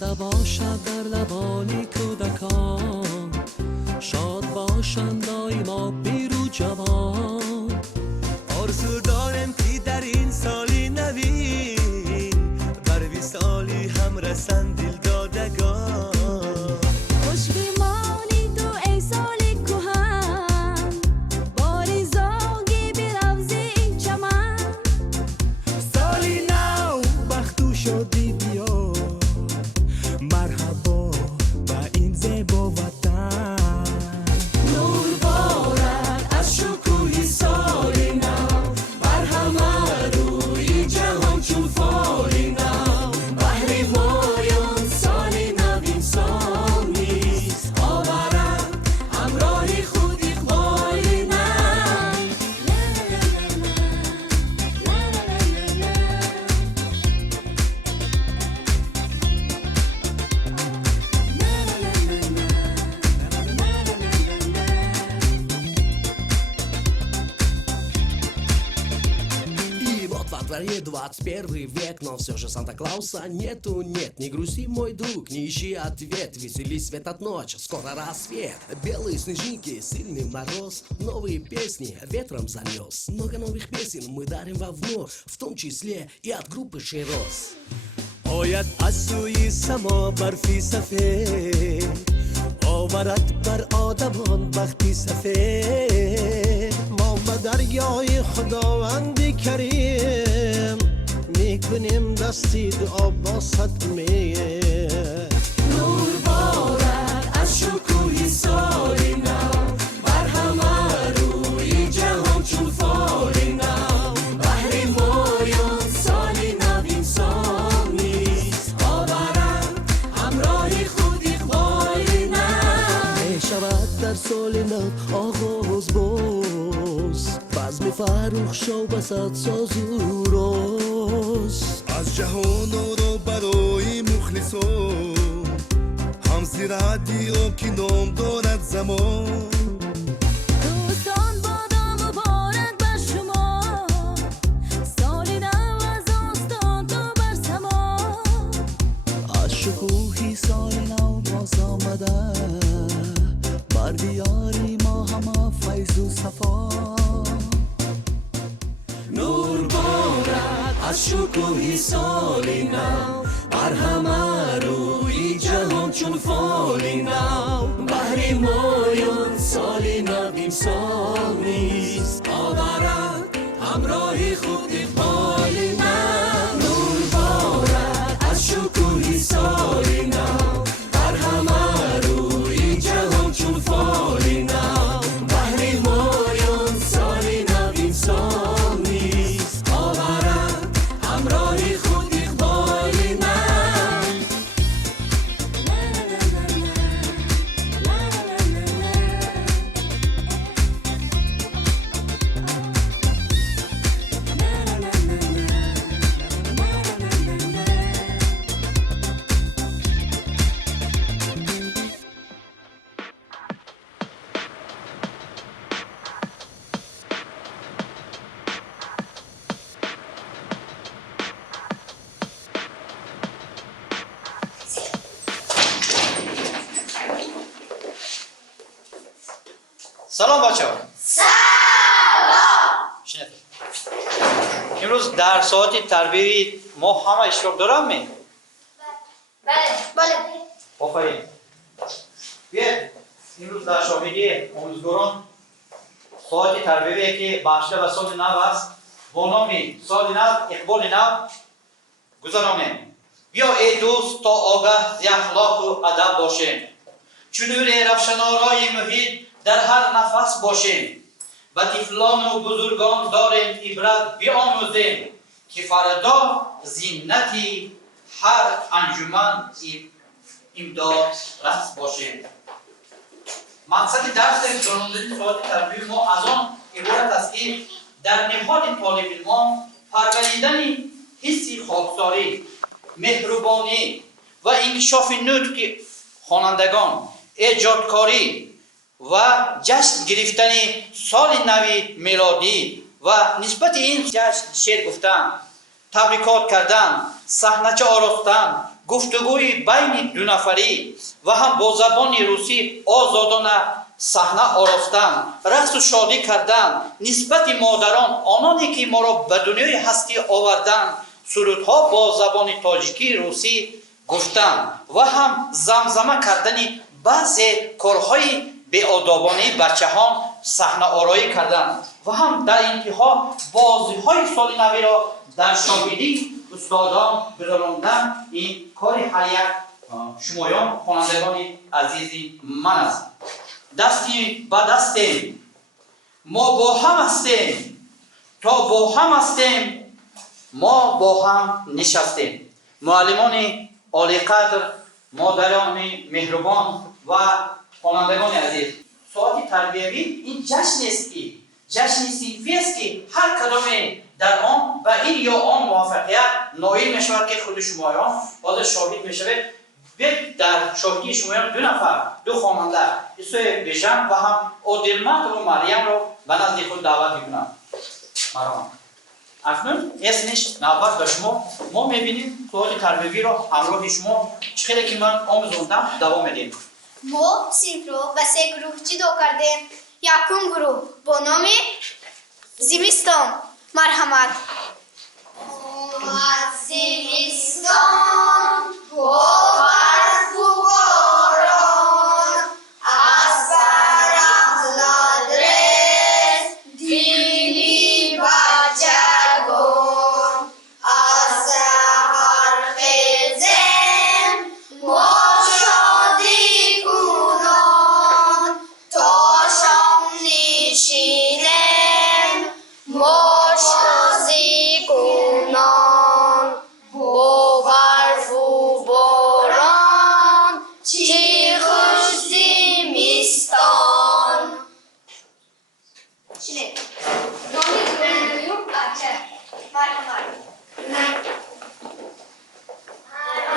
زنده باشد در لبانی کودکان، شاد باشند دایما پیر و جوان. آرزو دارم که در این سالی نوین بر وصالی هم رسند دل دادگان. خوش بیمانی تو ای سالی کهن، باری زاگی برفزی این چمن. سالی نو بختو شدی بیا، مرحبا با این زیبا وطن. نور بارد از شکوهی سالی نو، بر همه روی جهان چون فالی نو. بحر مایان سالی نو این سال نیست، آورد همراهی خود اقبالی نو. И вот во дворе 21 век, но все же Санта-Клауса нету, нет. Не грусти, мой друг, не ищи ответ, веселись свет от ночи, скоро рассвет. Белые снежинки, сильный мороз, новые песни ветром занес. Много новых песен мы дарим вам вновь, в том числе и от группы Шейроз. آید از سوی سما برفی سفید، آورد بر آدمان بختی سفید. ما به دریای خداوند کریم میکنیم دستی دعا با صد میر. نور بارد از شکوهی سالی نو، بر همه روی جهان چون فالی نو. بحر مایان سالی نو این سال نیست، آورد همراهی خود اقبالی نو. می شود در سال نو آغاز باز، بزم فرخ شو بسد ساز و راز. از جهان رو برای مخلصان، هم زیرادی او که نام دارد زمان. دوستان بادا مبارک بر شما، سالی نو از آستان تا بر سما. از شکوهی سال نو باز آمده، بر دیاری ما همه فیض و صفا. نور بارد از شکوهی سالی نو، بر همه روی جهان چون فالی نو. بحر مایان سالی نو این سال نیست، آورد همراهی خود اقبالی نو. نور بارد از شکوهی سالی نو، بر همه روی جهان چون فالی نو. بحر مایان سالی نو این سال نیست، آورد همراهی خود اقبالی نو. سلام بچه ها. سلام. امروز در ساعت تربیت ما همه اشتراک دارم می؟ بله. آفرین. بیاید امروز در شاهدی آموزگاران ساعت تربیتی که بخشیده به سال نو است با نام سال نو اقبال نو گذرانیم. بیا ای دوست تا آگاه ز اخلاق و ادب باشیم، چون نور روشنارای محیط در هر نفس باشیم. به طفلان و بزرگان داریم عبرت بیاموزیم، که فردا زینتی هر انجمن امداد رس باشیم. مقصد درس گذراندن ساعت تربیت ما از آن عبارت است که در نهاد طالب علمان پروریدن حس خاکساری، مهربانی و انکشاف نطق خوانندگان، ایجادکاری و جشن گرفتن سال نو میلادی و نسبت این جشن شعر گفتن، تبریکات کردن، صحنه‌چه آراستن، گفتگوی بین دو نفری و هم با زبان روسی آزادانه صحنه آراستن، رقص و شادی کردن نسبت مادران آنانی که ما را به دنیای هستی آوردن، سرودها با زبان تاجیکی روسی گفتن و هم زمزمه کردن بعضی کارهای بی‌آدابانه بچه‌ها صحنه آرایی کردن و هم در انتها بازی‌های سال نو را در شاگردی استادان گذراندن. این کاری هر یک شمایان خوانندگان عزیزی من است. دستی به دستیم ما با هم هستیم، تا با هم هستیم ما با هم نشستیم. معلمان عالی قدر، مادران مهربان و خوانندگان عزیز، ساعت تربیوی این جشن است که جشن صنفی است که هر کدام در آن و این یا آن موفقیت نایل می شود که خود شمایان حاضر شاهد می شود. در شاهدی شمایان دو نفر، دو خواننده اسوی بیژن و هم عادلمند و مریم را به نزد خود دعوت میکنم. مرحبا. اکنون اسمش نوبت به شما. ما میبینیم سوال تربیوی را همراه شما چقدر که من آموزوندم دوام میدیم. ما صنف رو به 3 گروه جدا کردیم. یکم گروه با نام زمستان. مرحمت. زمستان با برف و باران از برف لدرس دیلی بچگان از سحر خیزم ما شادی کنان تا شام نشینم ما شازی کنان با برف و باران چی خوش زمستان. Şimdi, Nomi Gönlü'yüm Arça. Merhamet.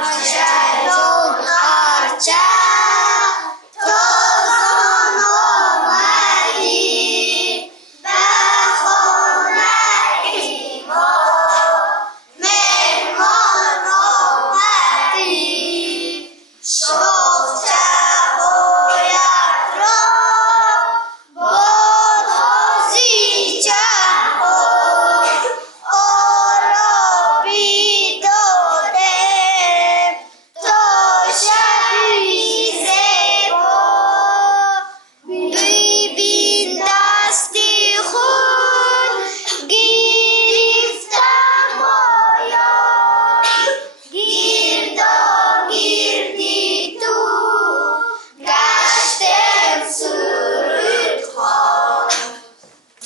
Arçalon Arça, tozan omadi, behoneyi ma, mehman omadi, şokça boyat ra, بادازی جهان آرابی دادم تا شبی زیبا ببین دستی خود گرفتم آیان گردا گردی تو گشتم سرود خوان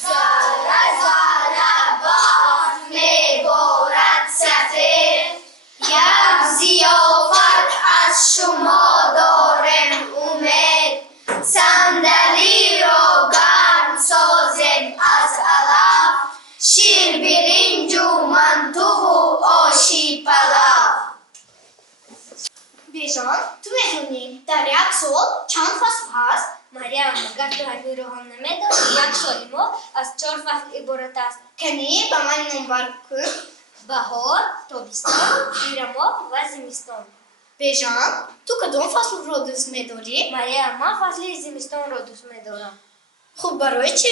زره زره باد میبارد سفر یک ضیافت از شما دارم امید صندلی را گرم سازم از علف شیر برنج و منتو و آشی پلو. بیژن تو میدونی در یک سال چند فصل هست؟ مریم اگر تو حرفی رو هم نمیدونی یک سال ما از 4 فصل عبارت است. کنی به من نمبر کن. بهار، تابستان، زیر ماه و زمستان. بیژن تو کدوم فصل رو دوست میداری؟ مریم من فصل زمستان رو دوست میدارم. خب برای چی؟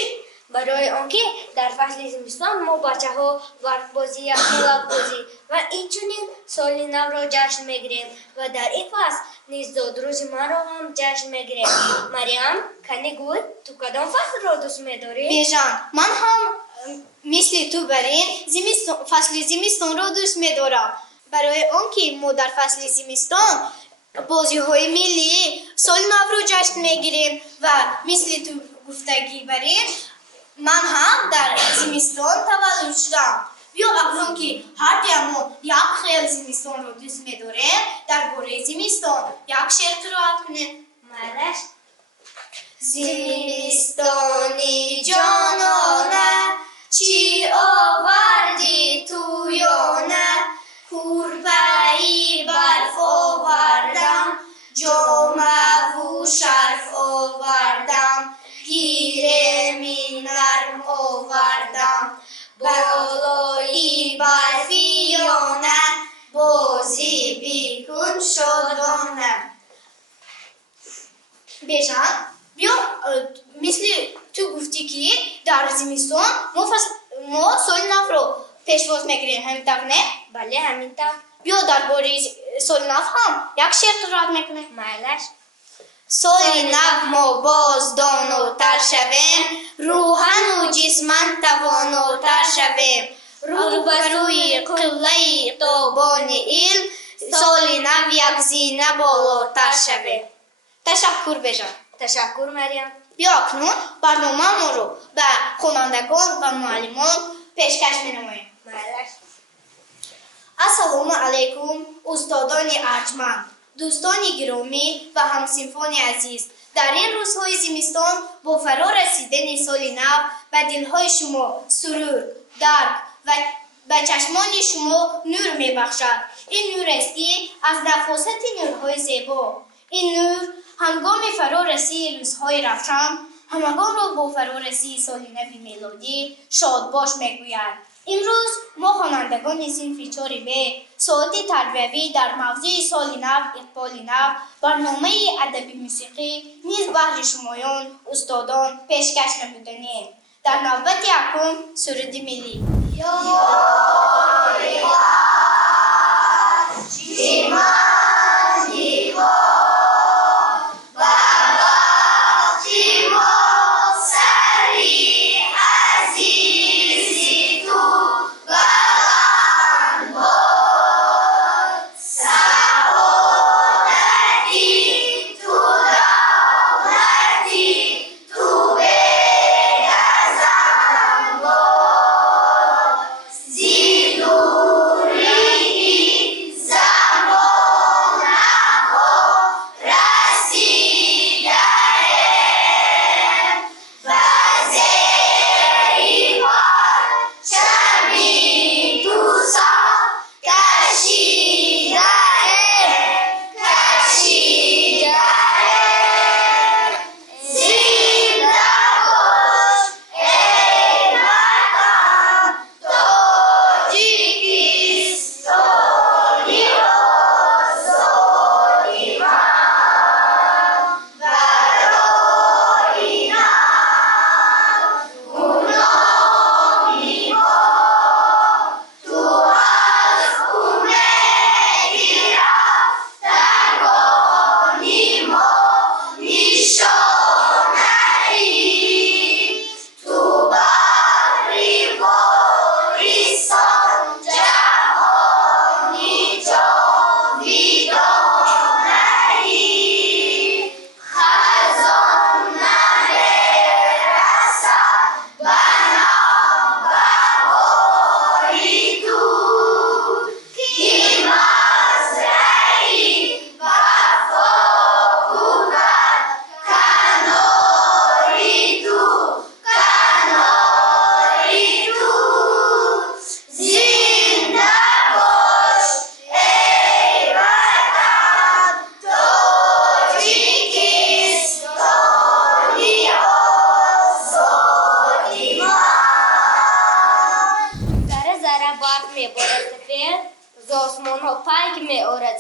برای آنکه در فصل زمستان ما بچه ها برف بازی یا خلاق بازی و اینچنین سال نو را جشن میگیریم و در این فصل نیز زادروز ما را هم جشن میگیریم. مریم کنی گوی تو کدام فصل را دوست میداری؟ بیژن من هم مثل تو برین فصل زمستان رو دوست میدارم. برای آنکه ما در فصل زمستان بازی های ملی سال نو رو جشن میگیریم و مثل تو گفتگی برین من هم در زمستان تولد شدم. بیا اکنون که هر دیمون یک خیل زمستان رو دوست می‌داریم درباره زمستان یک شعر قرائت کنیم. مرش زمستانی جانانه چی آوردی تو یانه کورپایی برف آوردم جامه و شرف آوردم گیرمی نرم آوردم بالایی برفیانه بازی بیکن بجن بیا مثل تو گفتی که در زمستان ما سال نو رو پیشواز میگیریم همین طور نه؟ بله همین طور. بیا درباره سال نو هم یک شعر قرائت میکنیم. معلش. سال نو ما بازدانوتر شویم، روحن و جسمن تواناتر شویم، روبروی قله تابان علم، سال نو یک زینه بالاتر شویم. تشکر بجان. تشکر مریم. بیا اکنون برنامه ما رو به خوانندگان و معلمان پیشکش می‌نماییم. معلش. السلام علیکم استادان ارجمند، دوستان گرامی و هم‌صنفان عزیز. در این روزهای زمستان با فرا رسیدن سال نو به دلهای شما سرور، درک و به چشمان شما نور می‌بخشد. این نور است که از نفاست نورهای زیبا. این نور هنگام فرارسی روزهای روشن همگان را با فرارسی سال نو میلادی شادباش میگوید. امروز ما خوانندگان صنف 4B ساعت تربیوی در موضوع سال نو اقبال نو برنامه ادبی موسیقی نیز بهر شمایان استادان پیشکش نمودنیم. در نوبت یکم سرود ملی.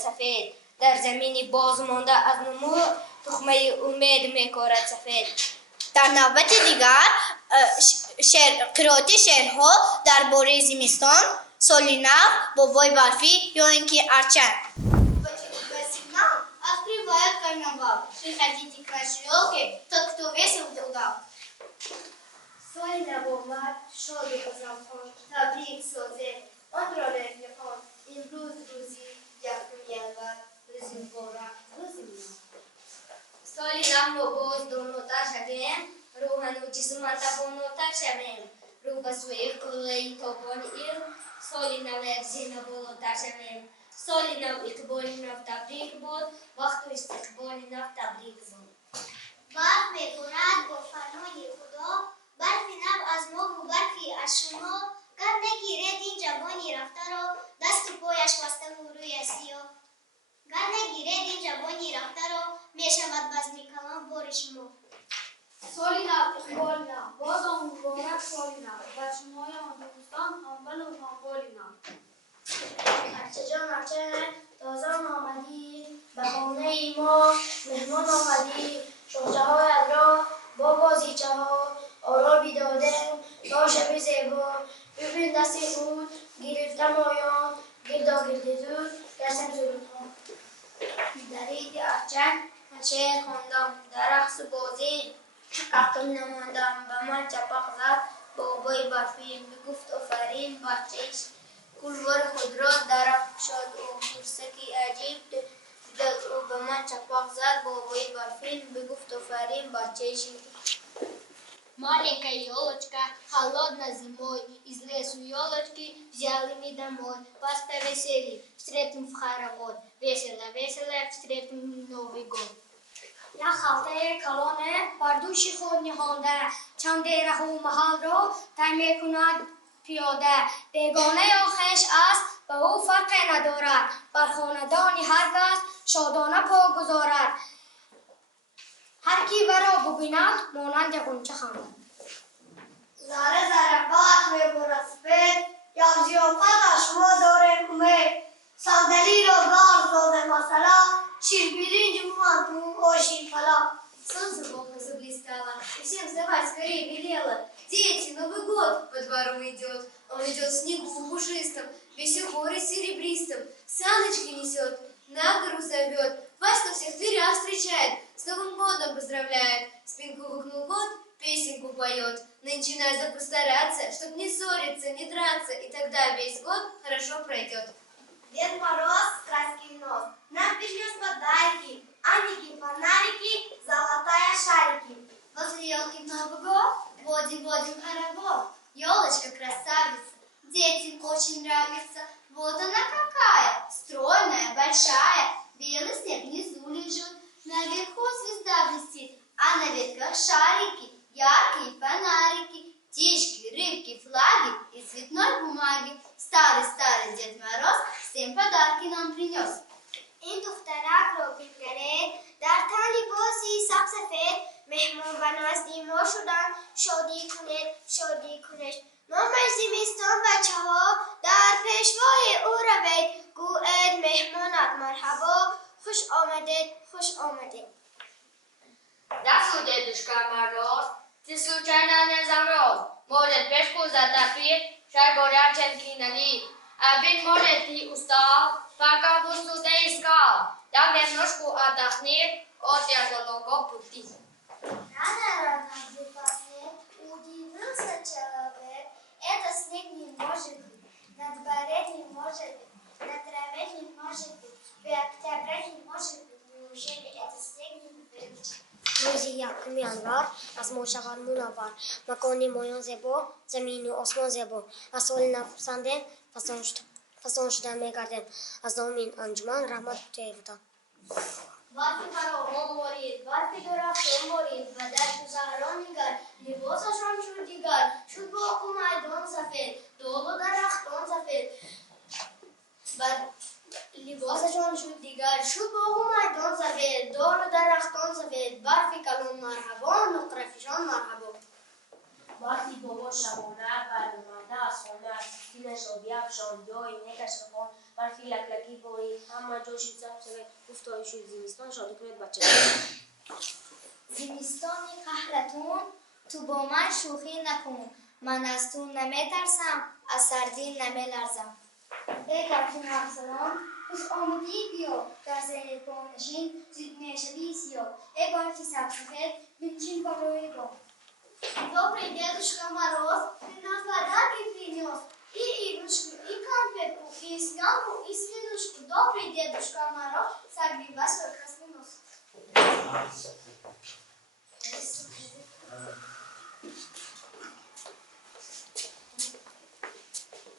سفید در زمینی باز مانده از نمو تخمه امید میکارد سفید. در نوبت دیگر قرائت شعرها درباره زمستان، سال نو، بابای برفی یا اینکه ارچن. از روایت карнавал, приходите к елке, тот, кто весел, удал. سال نو آمد، شاد و خرم تبریک سازه، آن را رفیقان، امروز روزی یکم یلود، روزی مبارک، روزی نو. سال نو ما باز داناتر شویم، روحن و جسمن تواناتر شویم، رو به سوی قله تابان علم، سال نو یک زینه بالاتر شویم. سال نو اقبال نو تبریک بود، وقت و استقبال نو تبریک بود. برف می‌بارد با فنای خدا، برف نو از ما و برفی از شما، گر نگیرد این جوانی رفته را، دست و پایش بسته و روی سیاه. گر نگیرد این جوانی رفته را، میشود بزم کلام بار شما. سال نو اقبال نو، باز آن مبارک سال نو، بر شمای آن دوستان همبل و همبال نو. ارچه جان ارچه تازه آمدی، به خانه ما مهمان آمدی، شجاعت را با بازیچه ها آرابی داده تا شب زیبا ببین دستی بود گرفتم آیان گرده دور دستم زود درید ارچن شعر خواندم در رقص بازی قطم نماندم به من چپق زد بابای برفی بگفت آفرین بچه‌اش کلوار خود را در شد و فرسکی عجیب داد او به من چپق زد بابای برفی بگفت آفرین بچه‌اش Маленькая елочка, холодно зимой, из лесу елочки взяли мы домой. Вас повесели, встретим в хоровод, весело, весело, встретим Новый год. Я خلطه کلانه بر دوش خود نهانده چند ره و محل را طی میکند پیاده بیگانه یا خویش است به او فرق ندارد بر خاندان هر کس شادانه پا گذارد هر کی ورا ببیند مانند غنچه خواند ذره ذره باد میبرد سپید یا ضیافتش ما داریم امید صندلی را گار داده مثلا شیر برنج موان تو آشین فلا Солнце волны заблистало, и всем вставать скорее велело. Дети, Новый год по двору идет, он идет в снегу пушистом, весь укоры серебристым, саночки несет, на гору зовет, вас на всех дверях встречает, с Новым годом поздравляет, спинку выгнул кот, песенку поет. Нынче надо постараться, чтоб не ссориться, не драться, и тогда весь год хорошо пройдет. Дед Мороз, краски нос, нам принес подарки, Аники, фонарики, золотая шарики. Возле елки Новый год, водим хоровод. Елочка красавица, детям очень нравится. Вот она какая, стройная, большая. Белый снег внизу лежит, наверху звезда блестит, а на ветках шарики, яркие фонарики, птички, рыбки, флаги и цветной бумаги. Старый Дед Мороз всем подарки нам принес. این دخترک رو بگرد در تن لباسی سبز سفید مهمان و نزدی ما شدن شادی کنید نامش زمستان بچه ها در پیشوای او روید گوید مهمانت مرحبا خوش آمدید Здравствуй, Дедушка Мороз, ты случайно не замерз? Может, пешку затопить, шар горяченький налить? А ведь, может, ты устал, пока воздух не искал. Так немножко отдохни от тяжелого пути. Рано выпаснет, удивился человек, это снег не может быть, на дворе не может быть, на траве не может быть, в октябре не может быть, неужели это снег не привычный? روزی یکم ینور از ما شهر منور مکانی مایان زیبا زمین و آسمان زیبا و سال نو سندن فسان شده میگردن از نامین انجمن رحمت تیوتا برفی فراوان بارید، برفی درختان بارید و در تو صحرا نگر لباسشان شد دیگر شد باغ و میدان سفید داغ و درختان سفید لباسشان شد دیگر شد باغ و میدان سفید دار و درختان سفید برفی کلان مرحبا مقرفشان مرحبا وقتی بابا شبانه برنامده از خانه از سکینش آبی افشان جای نکش رفان برفی لکلکی باری همه جاشی سبسه گفتایی شد زمستان شادی کنید بچه زمستان قهرتون تو با من شوخی نکن من از تو نمیترسم از سردی نمیلرزم ای کارتون افسران خوش آمدی بیا در زیر پانشین زید میشوی سیاه ای کارتی سبسفید بینچین بالوی با Добрый Дедушка Мороз, ты нам подарки принес, и игрушку, и конфетку, и снегу, и свинушку. Добрый Дедушка Мороз, согревай свой красный нос.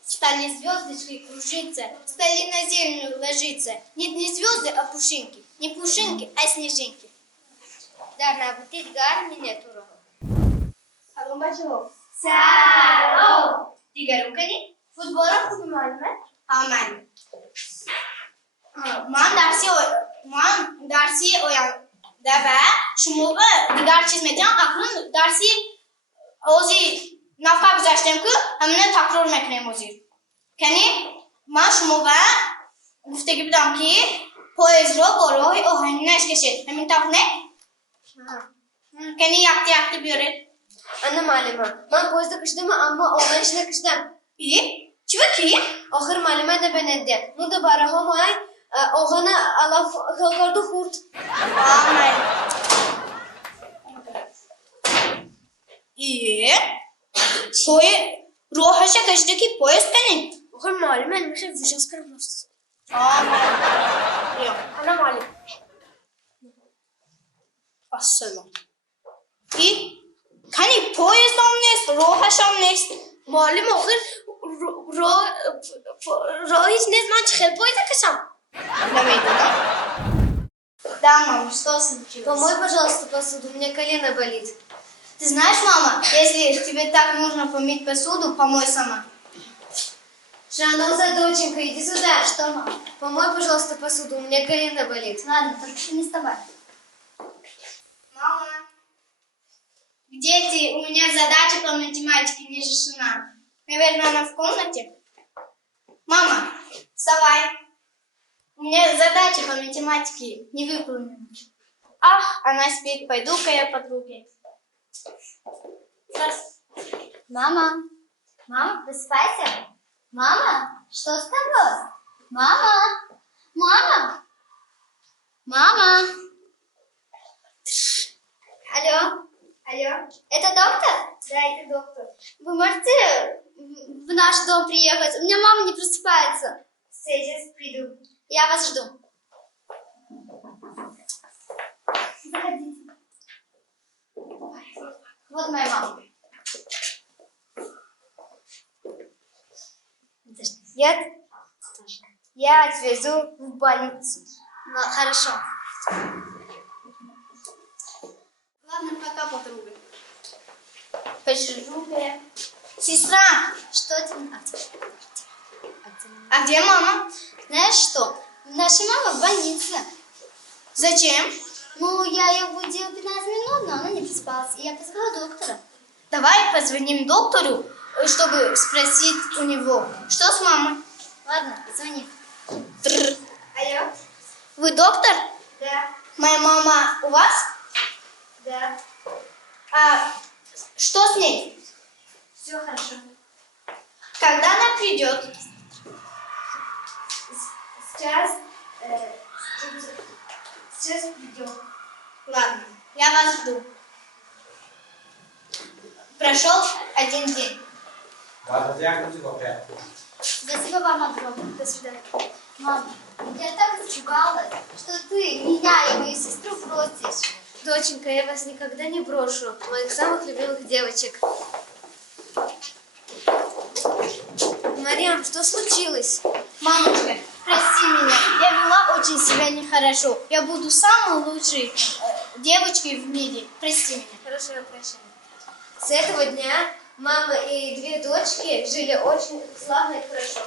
Стали звездочки кружиться, стали на землю ложиться. Нет, не звезды, а пушинки, не пушинки, а снежинки. Дарна будет гар миниатюра. سلام بچه ها سلام دیگرون کنی؟ فوتبال را خوبی معلومه؟ من درسی آینده و شما دیگر چیز میتونم اکنون درسی اوزی نفقه گذاشتم که همینه تکرار میکنیم اوزی کنی؟ من شما و گفتگی بدم که پایز را بالای آهنینش کشید همین طرف نه؟ Kani yakti biyorin. Ana malima. Man poyezda qishdimi, ammo og'ir ishni qishdim. Chivaki? Oxir malima da benedde. Munda barahomay og'ana alaf xalqarda xurt. Amen. Soy rohasha kashdaki poyez kani? Oxir malima nima vishas qilamiz. Amen. Yo'q. Ana malim. Assalom. Kani poyez omnes, rohash omnes. Malim oxir roiz nezman chxel poyezda qisham. Намедуна. Да, мама, что случилось? Помой, пожалуйста, посуду, у меня колено болит. Ты знаешь, мама, если тебе так нужно помыть посуду, помой сама. Жаноза, доченька, иди сюда. Что, мама? Помой, пожалуйста, посуду, у меня колено болит. Ладно, только ты не вставай. Мама, где ты? У меня задача по математике не решена. Наверное, она в комнате. Мама, вставай. У меня задача по математике не выполнена. Ах, она спит. Пойду-ка я подруге. Мама, просыпайся. Мама, что с тобой? Мама. Алло, это доктор? Да, это доктор. Вы можете в наш дом приехать? У меня мама не просыпается. Сейчас приду. Я вас жду. Заходите. Вот моя мама. Я отвезу в больницу. Ну, хорошо. Ладно, пока, подруга. Пожру-ка я. Сестра, Что тебе? а где мама? Знаешь что? Наша мама в больнице. Зачем? Ну, я ее будила 15 минут, но она не проспалась. И я позвала доктора. Давай позвоним доктору, чтобы спросить у него, что с мамой. Ладно, звони. Алло. Вы доктор? Да. Моя мама у вас? Да. А что с ней? Все хорошо. Когда она придет? Сейчас придем. Ладно, я вас жду. Прошел один день. Спасибо вам огромное. До свидания. Мама, я так испугалась, что ты меня и мою сестру бросишь. Доченька, я вас никогда не брошу. Моих самых любимых девочек. Марьям, что случилось? Мамочка, прости меня, я вела очень себя нехорошо. Я буду самой лучшей девочкой в мире. Прости меня. Хорошо, я прощаю. С этого дня мама и две дочки жили очень славно и хорошо.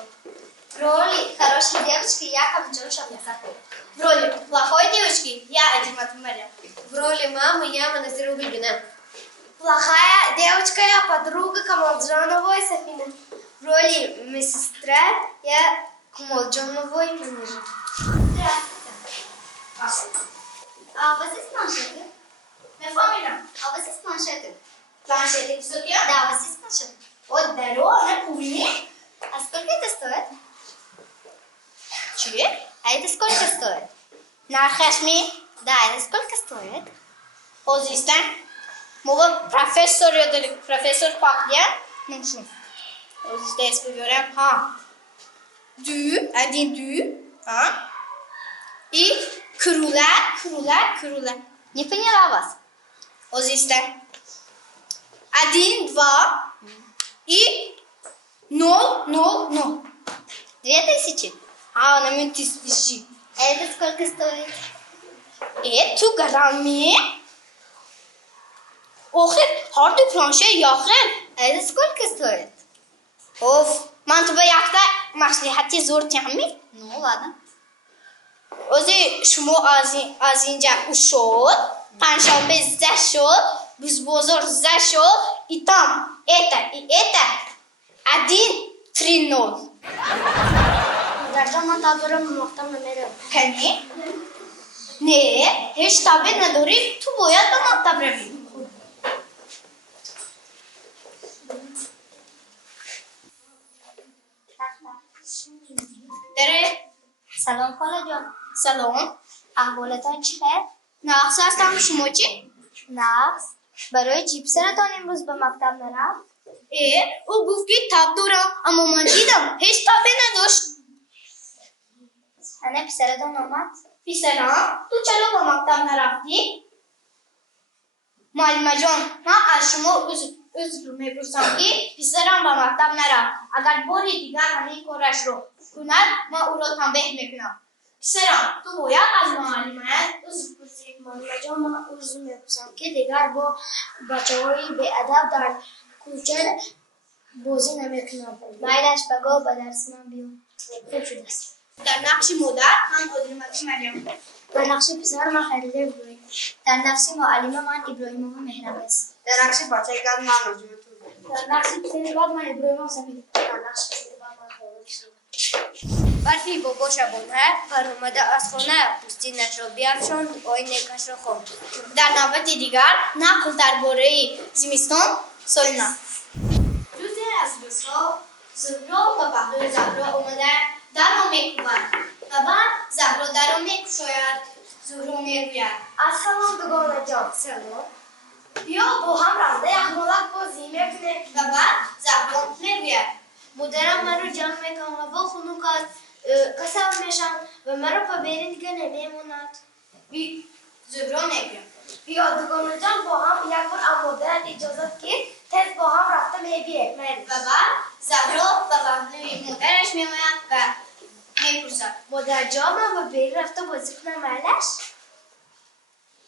В роли хорошей девочки я Камджон Шахмазаху. В роли плохой девочки я Адимат Марьям. В роли мамы я Монастырь Гульбина. Плохая девочка я подруга Камалджановой Сафина. В роли медсестра я Кумалджоновой Манижа. Здравствуйте. А у вас есть планшеты? Моя фамилия? А у вас есть планшеты? Планшеты высокие? Да, у вас есть планшеты. Вот дорога на кухне. А сколько это стоит? Че? А это сколько стоит? Нархашми. Да, это сколько стоит? O yüzden bu profesör ya da profesör Pakya mümkün. O yüzden espriyorum ha. Du, один du, ha. И круглая. Не поняла вас. O yüzden один, два и ноль. 2000? А, на минут тысячи. А это сколько стоит? Tu гарами. Охер, hardy planşe yaxın. А это сколько стоит? Of, man tu bayaqda maslihati zo'r ta'mi. Ну, ладно. O'zi shmo azinja ушел, паншанбе зашел, biz bozor зашел, и там это, 1-3-0. Даже монтажером мохтам номером. Кани? نه هیچ تابع نداری تو باید به مکتب روی داره سلام خاله جان. سلام احوالتان چیه؟ نقص هستم شما چی؟ نقص. برای چی پسرتان امروز به مکتب نرفت؟ او گفت که تاب دارم اما من دیدم هیچ تابع نداشت انه پسرتان آمد؟ پسرم تو چرا به مکتب نرفتی؟ معلمه جان من از شما عذر میپرسم که پسرم به مکتب نرفت اگر بار دیگر همین کارش رو کند من او را تنبیه میکنم پسرم تو باید از معلمه عذر پرسی معلمه جان من عذر میپرسم که دیگر با بچه‌های بی‌ادب در کوچه بازی نمیکنم. میلش بگو به درس من بیام. خوب شده است. در نقش مادر من عادلمتی مریم در نقش پسر من خلیل ابراهیم. در نقش معلم من ابراهیم و مهرم است. در نقش بچه‌گرد من نجمت در نقش پسرگرد من ابراهیم و سمیر. در نقش پسرگرد من خلیل. برفی بابا شبانه پر اومده از خونه پوستینش را بیافشاند آینکش را خواند. در نوبت دیگر نقل درباره زمستان سال نو روزی از روزها زهرا و پهلوی زهرا آمده در را میکوبند و بعد زهرا در را میگشاید زهرا میگوید السلام دوگانه جان. سلام بیا با هم رفته یخمالک بازی میکنه. و بعد زهرا میگوید مادرم من رو جمع میکنم و با خنک قسم میشم و مرا پا بیرین دیگه نمیموند. زهرا میگوید بیا دوگانه جان با هم یک بار مادرت اجازت که تست با هم رفته میبینه. و بعد زهرا و پهلوی مادرش میآیند و میپرسد مادر جان من با بیرین رفته بازی کنم میلش؟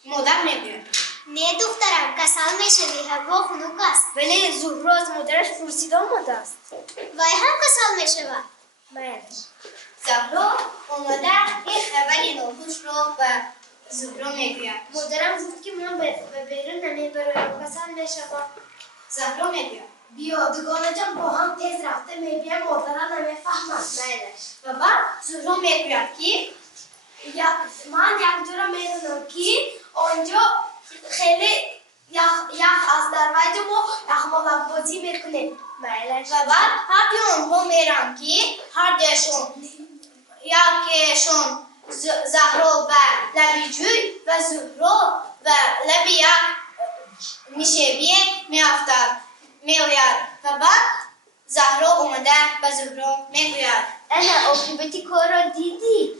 مادر میگوید نه دخترم کسل میشوی هوا خنک است. ولی زهرا از مادرش پرسیده آمده است. وای هم کسل میشود. میلش زهرا آمده این خبری ناخوش را به زهرا میگوید مادرم گفت که من به بیرون نمیبرم کسل میشود. زهرا میگوید بیا دوگانه جان با هم تیز رفته میبینم مادرم نمیفهمد. میلش و بعد زهرا میگوید که من یک جورا میدونم که آنجا خیلی یخ است در وجه ما یخمالک بازی میکنیم. میلش و بعد هر دو آنها میرن که هر دوشون یکیشون زهرا به لب جوی و زهرا به لب یک نشابی میآید و بعد زهرا اومده به زهرا میگوید عاقبت کار را دیدی؟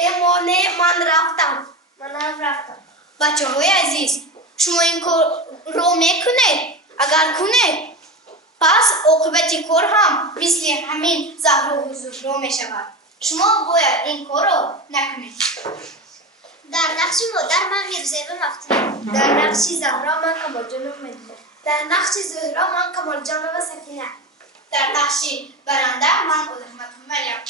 اما نه من رفتم. منم رفتم. بچه های عزیز شما این کار رو میکنید اگر کنید پس عاقبت کار هم مثل همین زهرا و زهرا میشود شما باید این کار رو نکنید در نقش مادر من میرزیده مفتونم. در نقش زهرا من کمال جانو میدونم. در نقش زهرا من کمال جان و سکینه. در نقش برنده من عظمت مریم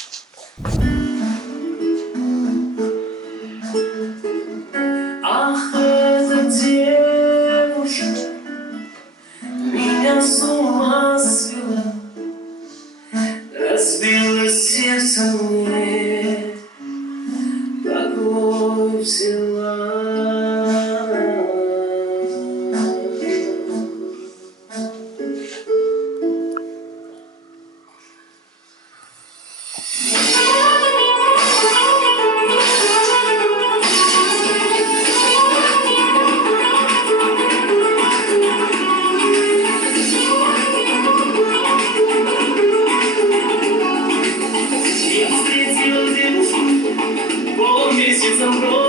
Ах, эта девушка меня с ума свела, разбила сердце мне, покой взяла. Я встретил девушку, полмесяца вновь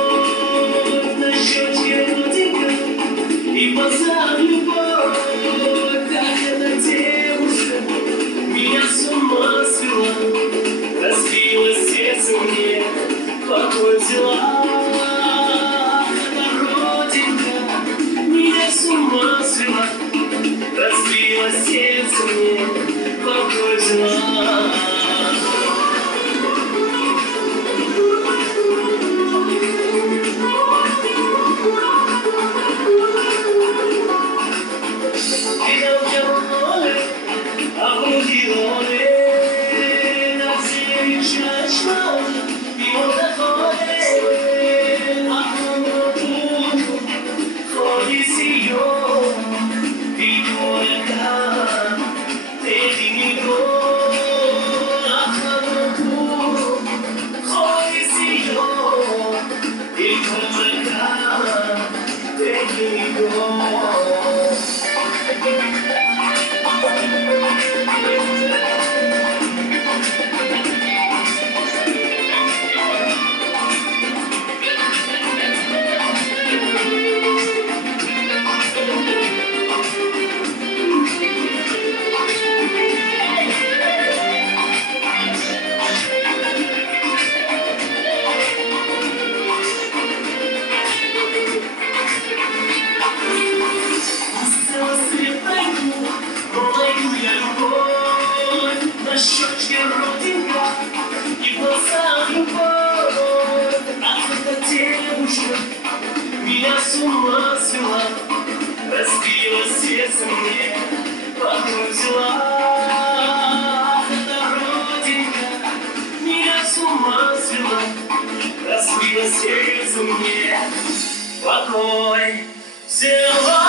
Меня с ума свела, разбила сердце мне, погрузила. Эта родинка меня с ума свела, разбила сердце мне, покой взяла.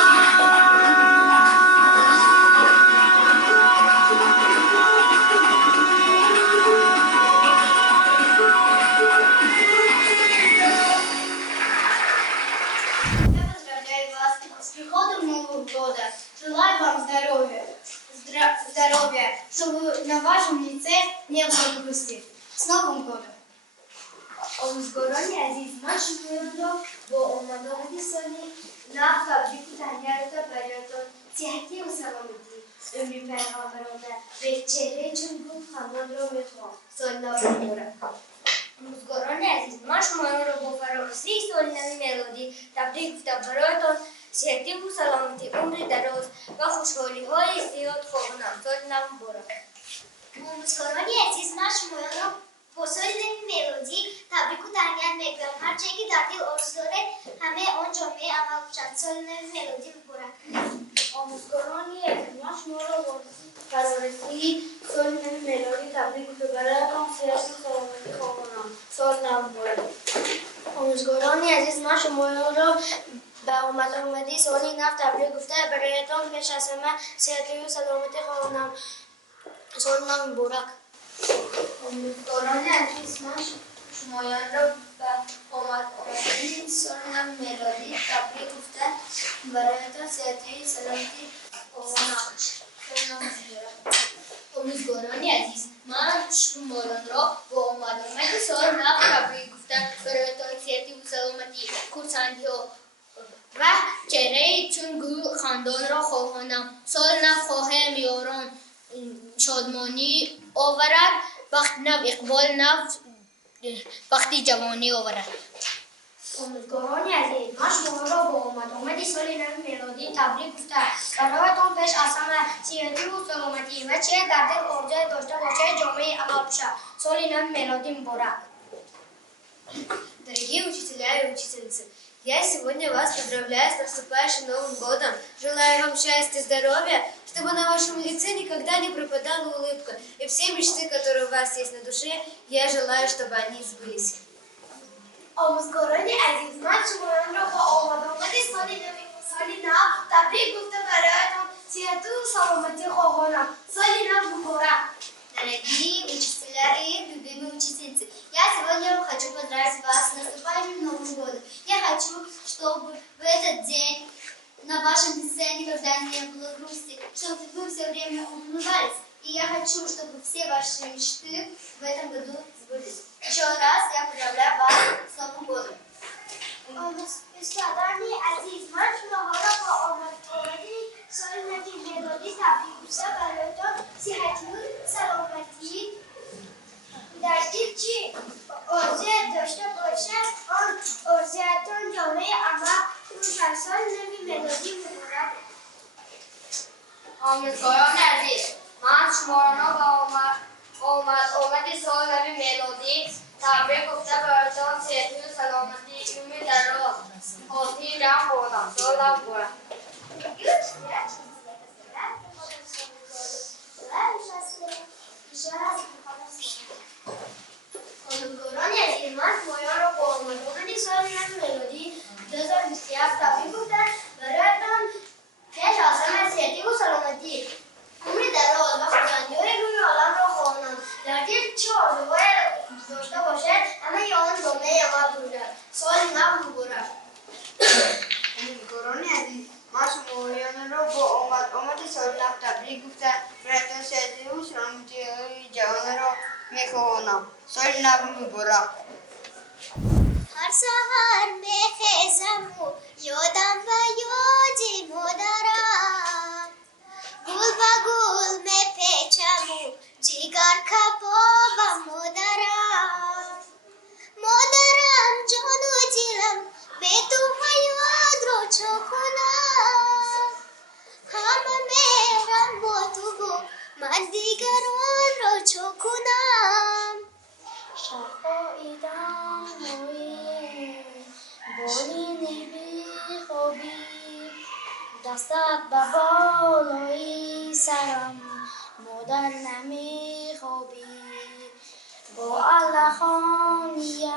Желаю вам здоровья, чтобы на вашем лице не было грусти. С Новым годом! Omuzgoroni aziz, man shumuyondo با اومدن سالی نفت تبریک و تهنیت برایتان صحتی و سلامتی عمری پیغمبرانه به چهره چون گل خندان را میخوام سال نو مبارک. omuzgoroni aziz, man شمایان را با فرارسی سال نو میلادی تبریک گفتم برایتان صحتی و سلامتی عمری دراز و خوشحالی های زیاد خواهانم سال نو مبارک. omuzgoroni aziz, man شمایان را با سال نو میلادی تبریک و تهنیت میگویم. هرچه که در دل آرزو داره همه آن جامعه عمل باشد. سال نو میلادی مبارک. omuzgoroni aziz, man شما را با فرارسی سال نو میلادی تبریک گفتم برایتان صحتی و سلامتی خواهانم سال نو مبارک. omuzgoroni aziz, man شمایان را به آمدی سالی نو تبریک گفته برایتان پیش از همه صحتی و سلامتی خواهانم سال نو مبارک. omuzgoroni aziz, man شمایان را به آمدی سال نو میلادی تبریک گفته برایتان صحتی و سلامتی خواهانم سال نو مبارک. omuzgoroni aziz, man شمایان را با آمدی سال نو تبریک گفته برایتان صحتی و سلامتی خورسندی ها و چهره چون گل خندان را خواهانم. سال نو خواهم یاران شادمانی آورد، وقت نو اقبال نو وقتی جوانی آورد. omuzgoroni aziz, man شما را با آمدی سال نو میلادی تبریک گفته برایتان پیش از همه صحتی و سلامتی و چه در دل آرزو داشته باشه جامعه عمل باشد. سال نو میلادی مبارک. Дорогие учителя и учительницы, я сегодня вас поздравляю с наступающим Новым годом. Желаю вам счастья и здоровья, чтобы на вашем лице никогда не пропадала улыбка. И все мечты, которые у вас есть на душе, я желаю, чтобы они сбылись. omuzgoroni aziz, man شمایان را با آمد سال نو تبریک گفته برایتان صحت و سلامتی خواهانم. سال نو مبارک. Дорогие учителя и любимые учительницы, я сегодня хочу поздравить вас с наступающим Новым годом. Я хочу, чтобы в этот день на вашем лице никогда не было грусти, чтобы вы все время улыбались. И я хочу, чтобы все ваши мечты в этом году сбылись. Еще раз я поздравляю вас с Новым годом. استادانی عزیز، من شما را با آمدی سال نو میلادی تبریک گفته برایتان صحتی و سلامتی در دل چی آرزو داشته باشد آن آرزویتان جامعه عمل باشد. سال نو میلادی مبارک. omuzgoroni aziz, man شما را با آمدی سال نو میلادی تبریک گفته برایتان صحتی و سلامتی عمری دراز آتی جمع خواهانم سال نو مبارک. omuzgoroni aziz، من شمایان را با آمدی سال نو میلادی 2027 تبریک گفته برایتان پیش از همه صحتی و سلامتی عمری دراز و خورسندی‌های روی عالم را خواهانم. در دل چه آرزوهایی داشته باشد همه آن جامعه عمل باشد. سال نو ولی گفتن براتون سیدی سلام جوان رو میخوانم سال نو میبرم. هر سحر میخیزم و یادم و یادی مادرم گل به گل میپیچم و جیگر کبابم مادرم مادرم جان و دلم به تو حیات رو چو کنم همه مهرم با تو و من دیگران رو چو کنم شقایدم روی بالینی بی خوبی دستت به بالای سرم مادر نمی خوبی با الله خانیت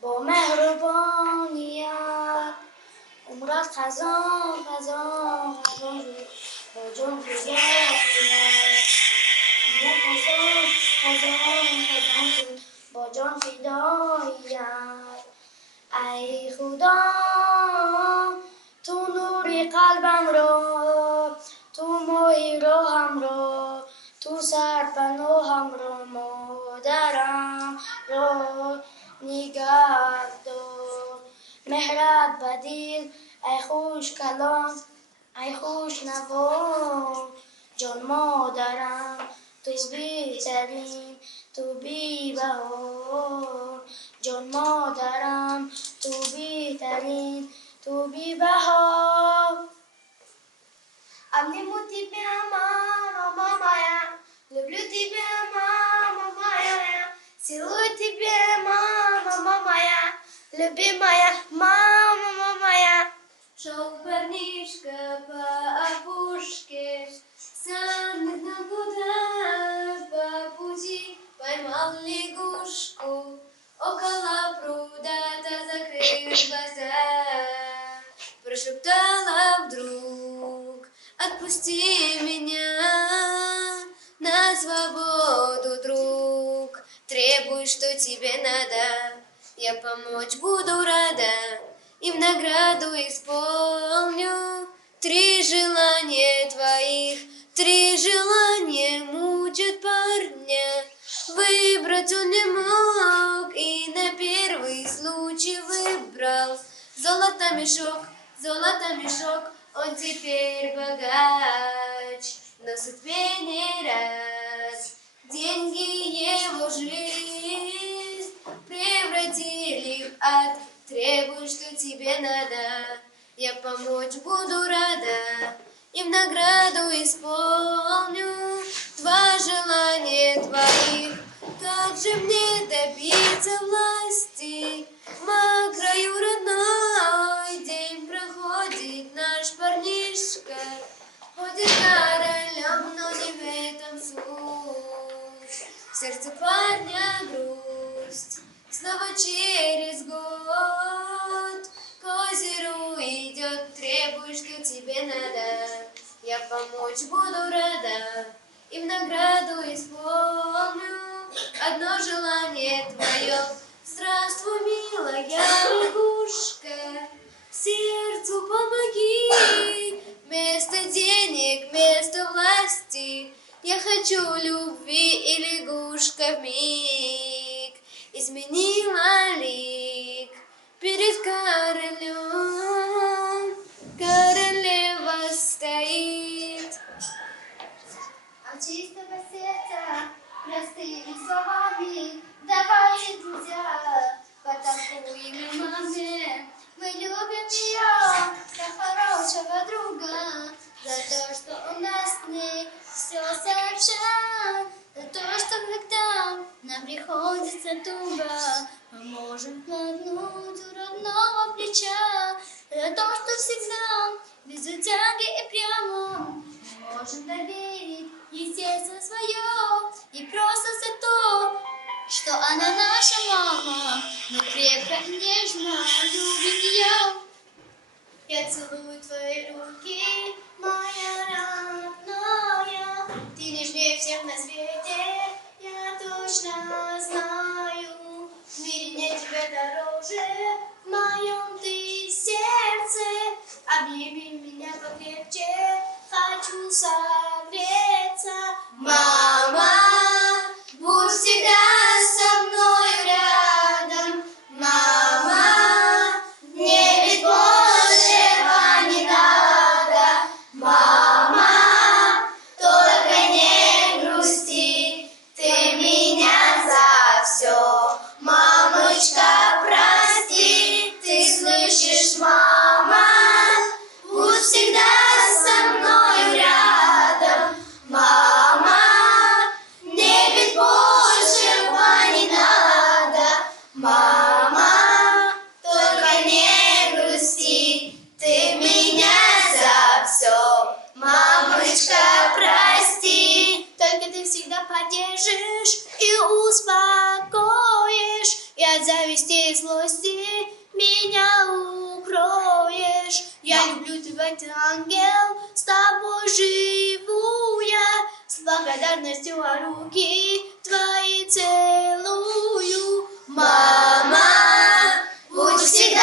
با مهربانیت عمرت خزان خزان خزان با جان فدایت با جان فدایت ای خدا تو نوری قلبم را تو ماهی راهم را تو سرپناهم را مادرم را نگه دار مهرت بدیل ای خوش کلام ای خوش نوا جان مادرم تو بهترین تو بی بها جان مادرم تو بهترین تو بی بها امنی موتی به ماما مامایا люблю ماما مامایا целую тебе мама мамая любимая мама мамая шел парнишка по опушке сам не знал куда по пути поймал лягушку около пруда та закрыв глаза прошептала вдруг отпусти меня на свободу, друг требуй, что тебе надо я помочь буду рада и в награду исполню 3 желания твоих 3 желания мучат парня выбрать он не мог и на первый случай выбрал золото мешок он теперь богач но судьбе не раз деньги его жизнь превратили в ад требуй, что тебе надо я помочь буду рада и в награду исполню 2 желания твоих как же мне добиться власти на краю родной день проходит наш парнишка ходит королем, но не в этом суть в сердце парня грусть снова через год к озеру идет требуй, что тебе надо я помочь буду рада и в награду исполню 1 желание твое здравствуй, милая лягушка сердцу помоги вместо денег, вместо власти я хочу любви и лягушка вмиг изменила лик перед королем королева стоит от чистого сердца простыми словами давайте, друзья, потанцуем маме. Мы любим ее, как хорошего друга, за то, что у нас с ней все сообща, за то, что когда нам приходится туго, мы можем вплотнуть у родного плеча, за то, что всегда без утяги и прямо мы можем доверить ей сердце свое, и просто за то, что она наша мама, мы крепко и нежно любим ее. Я целую твои руки, моя родная, ты нежнее всех на свете, я точно знаю. В мире нет тебя дороже, в моем ты сердце, обними меня покрепче, хочу согреться. Мама, будь всегда со мною рядом. Мама, мне ведь большего не надо. Мама, только не грусти, ты меня за все. Мамочка, прости, ты слышишь, мама? Будь всегда со мною рядом. Мама, мне ведь большего не надо. Мама, только не грусти, ты меня за все. Мамочка, прости, только ты всегда поддержишь и успокоишь, и от зависти и злости меня укроешь. Я люблю тебя, ты ангел, с тобой живу я, с благодарностью руки твои целую. Мама, будь всегда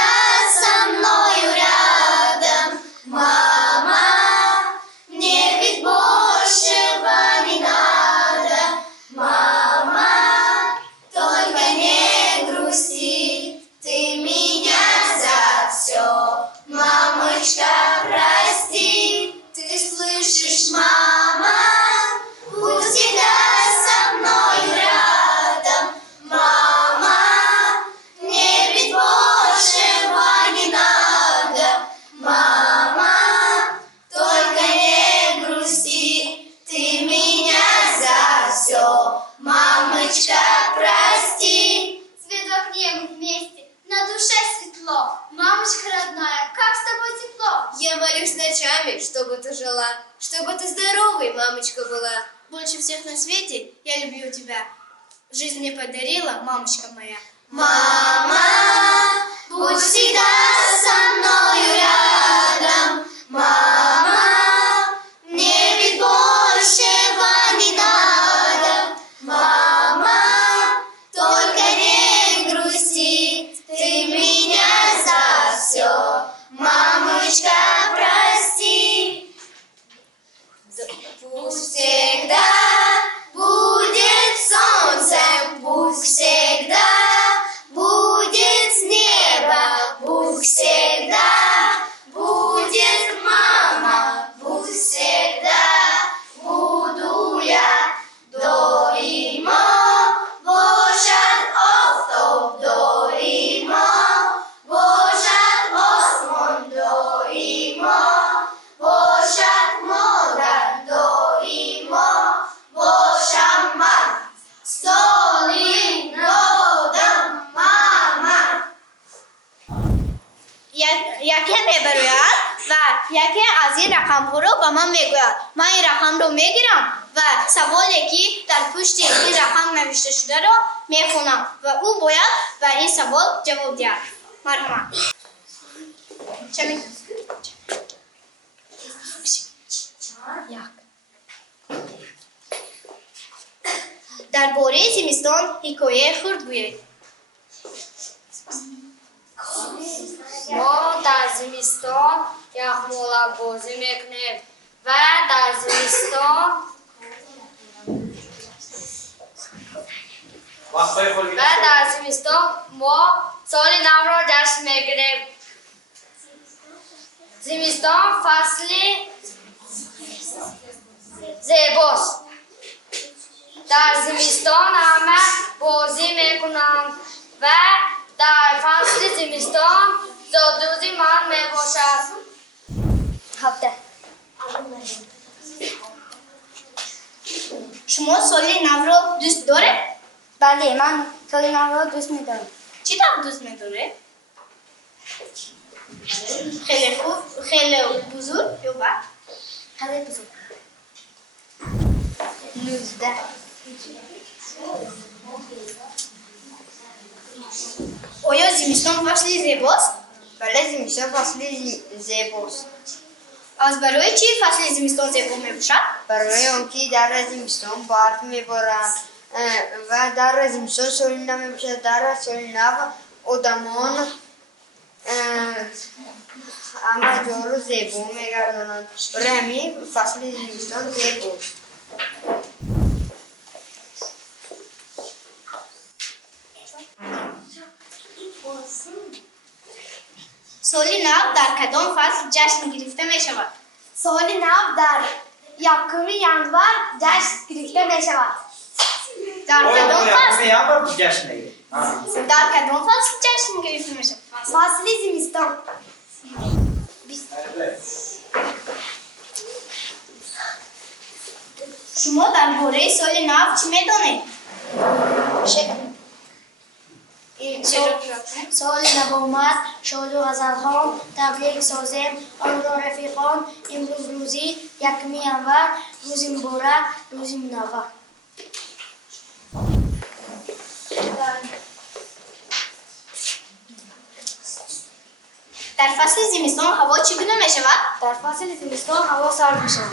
со мною рядом. Мама, мне ведь большего не надо. Мама, только не грусти, ты меня за все. Мамочка, прости, ты слышишь, мама? Будь всегда со мною рядом. Мама, мне ведь большего не надо. Мама, только не грусти, ты меня за все. Мамочка, прости. Цветок небо вместе, на душе светло. Мамочка родная, как с тобой тепло. Я молюсь ночами, чтобы ты жила, чтобы ты здоровой, мамочка, была. Больше всех на свете я люблю тебя. Жизнь мне подарила, мамочка моя. Мама, будь всегда со мною рядом. Мама, мне ведь большего не надо. Мама, только не грусти, ты меня за все. Мамочка, прости. Пусть всегда будет солнцем, пусть всегда будет с неба, пусть всегда будет мама, пусть всегда буду я до и мо, божат офтоп до и мо, божат осмон до и мо, божат мода до и мо, божаман солин родом мама. یکی میبروید و یکی از این رقم رو با من میگوید. من این رقم رو میگیرم و سوالی که در پشت این رقم نوشته شده رو میخونم و او باید بر این سوال جواب دهد. مرحبا. چه میگوید؟ درباره زمستان حکایه خرد گویید. ما در زمستان یخمالک بازی میکنیم و در زمستان ما سال نو را جشن میگیریم. زمستان فصلی زیباست. در زمستان همه بازی میکنند و در فصل زمستان زادروزی من میباشد. هفته شما سال نو رو دوست داره؟ بله، من سال نو را دوست میدارم. چی طور دوست میداره؟ خیلی خوب، خیلی بزرگ یا بد؟ خیلی بزرگ. 19. آیا زمستان فصل زیباست؟ بله، زمستان فصل زیباست. از برای چی فصل زمستان زیبا میباشد؟ برای آنکه در زمستان برف میبارند و در زمستان سال نو میباشد. در سال نو آدمان همه جا رو زیبا میگردانند. برای همین فصل زمستان زیباست. سال نو در کدام فصل جشن گرفته می شود؟ سال نو در یکم ینور جشن گرفته می شود. در کدام فصل؟ ینور جشن میگیره. در کدام فصل جشن گرفته می شود؟ فصل زمستان. شما درباره سال نو چی میدانید؟ سال نو آمد، شاد و غزلخوان، تبریک سازیم آن را رفیقان. امروز روزی یکم ینور، روزی مبارک، روزی منور. در فصل زمستان هوا چگونه می شود؟ در فصل زمستان هوا سرد می شود.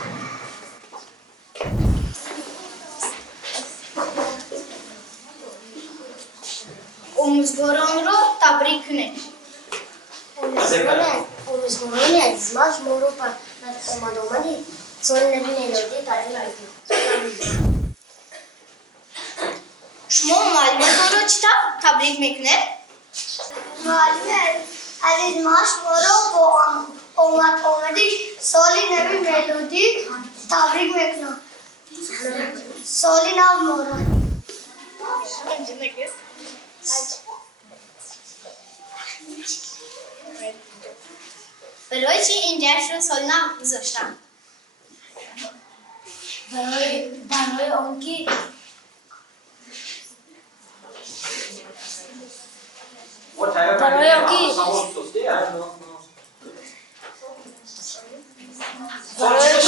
آموزگاران را تبریک کنید. امیدواران عزیز ما شما رو آمدی سال نو میلادی تبریک میگیم. شما معلمتان را چی تبریک میکنید؟ معلم عزیز ما شما رو با آمدی سال نو میلادی تبریک میکنم. سال نو مبارک. برای چی این جشن را سال نو گذاشتن؟ برای آنکه برای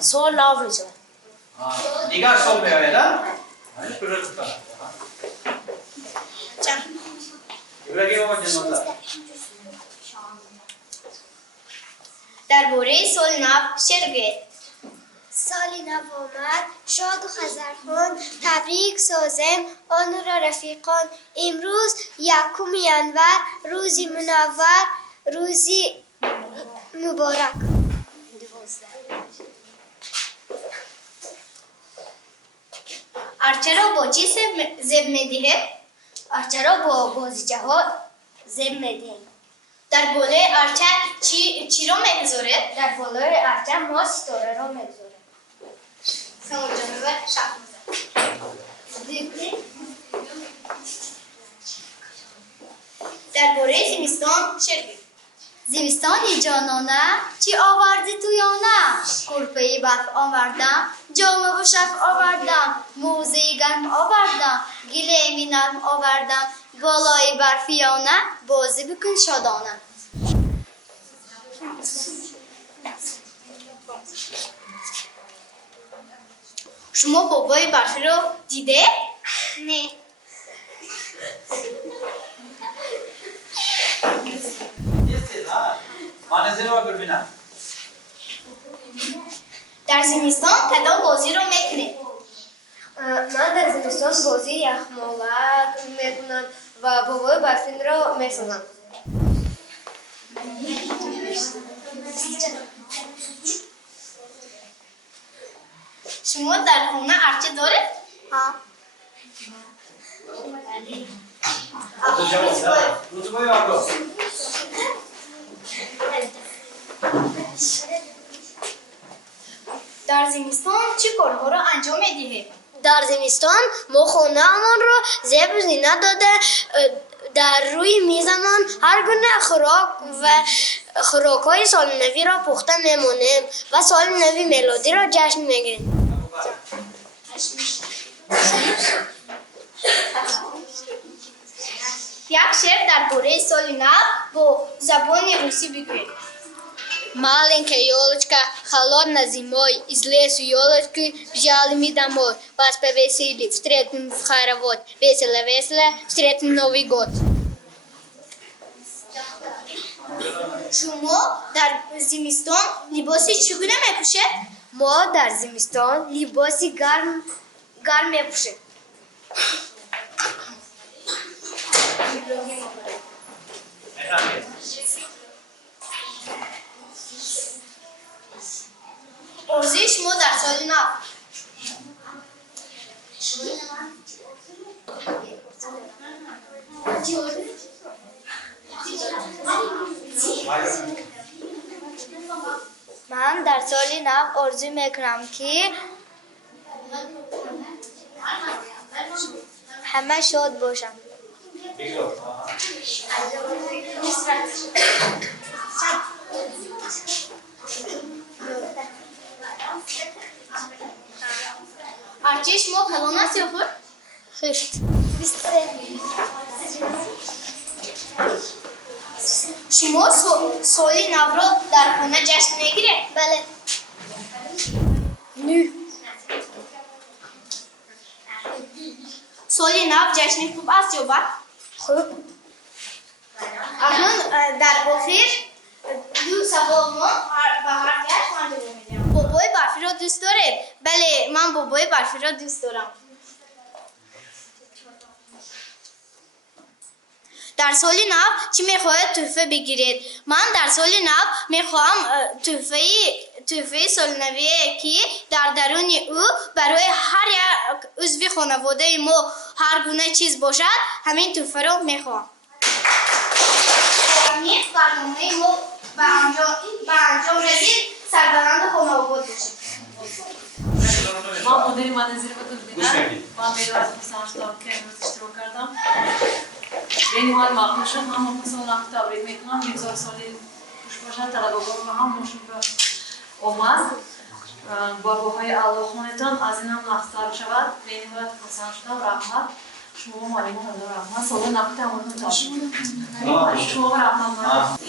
سال نو میشه. دیگر سال میآید ها؟ درباره سال نو شعر بگویید. سال نو آمد، شاد و خزرخوان، تبریک سازیم آن را رفیقان. امروز یکم ینور، روزی منور، روزی مبارک. ارچه را با چی زب میدهید؟ ارچه را با بازیچه ها زب میدهیم. در بالای ارچه چی را میگذارید؟ در بالای ارچه ما ستاره را میگذاریم. سمو جانور شب درباره زمستان شعر بگویید. زمستانی جانانه چی آوردی تو یا نه؟ کرپه برف آوردم، جامه و شف آوردم، موزه گرم آوردم، گلیمی نرم آوردم، بالای برفیانه بازی بکن شادانه. شما بابای برفی رو دیده؟ نه. در زمستان کدام بازی رو میکنید؟ من در زمستان بازی یخمالک میکنم و بابای برفین را میسازم. شما در خونه ارچه دارید؟ ها. در زمستان چه کارها را انجام میدهید؟ در زمستان ما خانه امان را زیب و زینت داده در روی میزمان هر گونه خوراک های سال نوی را پخته میمانیم و سال نوی میلادی را جشن میگیریم. یک شعر درباره سال نو با زبان روسی بگویید. Маленькая елочка, холодной зимой, из лесу елочки взяли мы домой. Вас повесили, встретим в хоровод. Весело-весело, встретим Новый год. شما در زمستان لباسی چگونه میپوشید؟ ما در زمستان لباسی گرم میپوشیم. من در سال نو آرزو میکنم که همه شاد باشم. Archie شما کلان است یا خود؟ خشت. شما سال نو را در خانه جشن میگیره؟ بله. نو سال نو جشن خوب است یا بد؟ خوب. اکنون در آخر دو سوال ما به هر کس من جواب میدم. بابای برفی را دوست دارید؟ بله من بابای برفی را دوست دارم. در سال نو چی میخواهید تحفه بگیرید؟ من در سال نو میخواهم تحفه سالنوی که در درون او برای هر یک عضو خانواده ما هر گونه چیز باشد همین تحفه را میخواهم. همین برنامه ما به انجام رسید. سربلند خانواده باشید. ما مدیر منظر بدون دیدن و میراث سانشتاب که امروز اشتراک کردم. به این حال مقبول شد. هم مثلا تبریک میکنم. امسال سالی خوش باشد. طلبه‌ها هم مشکل آمد. باباهای علاقمندتان از این هم نقصدار شود. به این حال سانشتاب رحمت. شما مالیمون هزار رحمت. سال نقطه امروز تبریک. شما رحمت.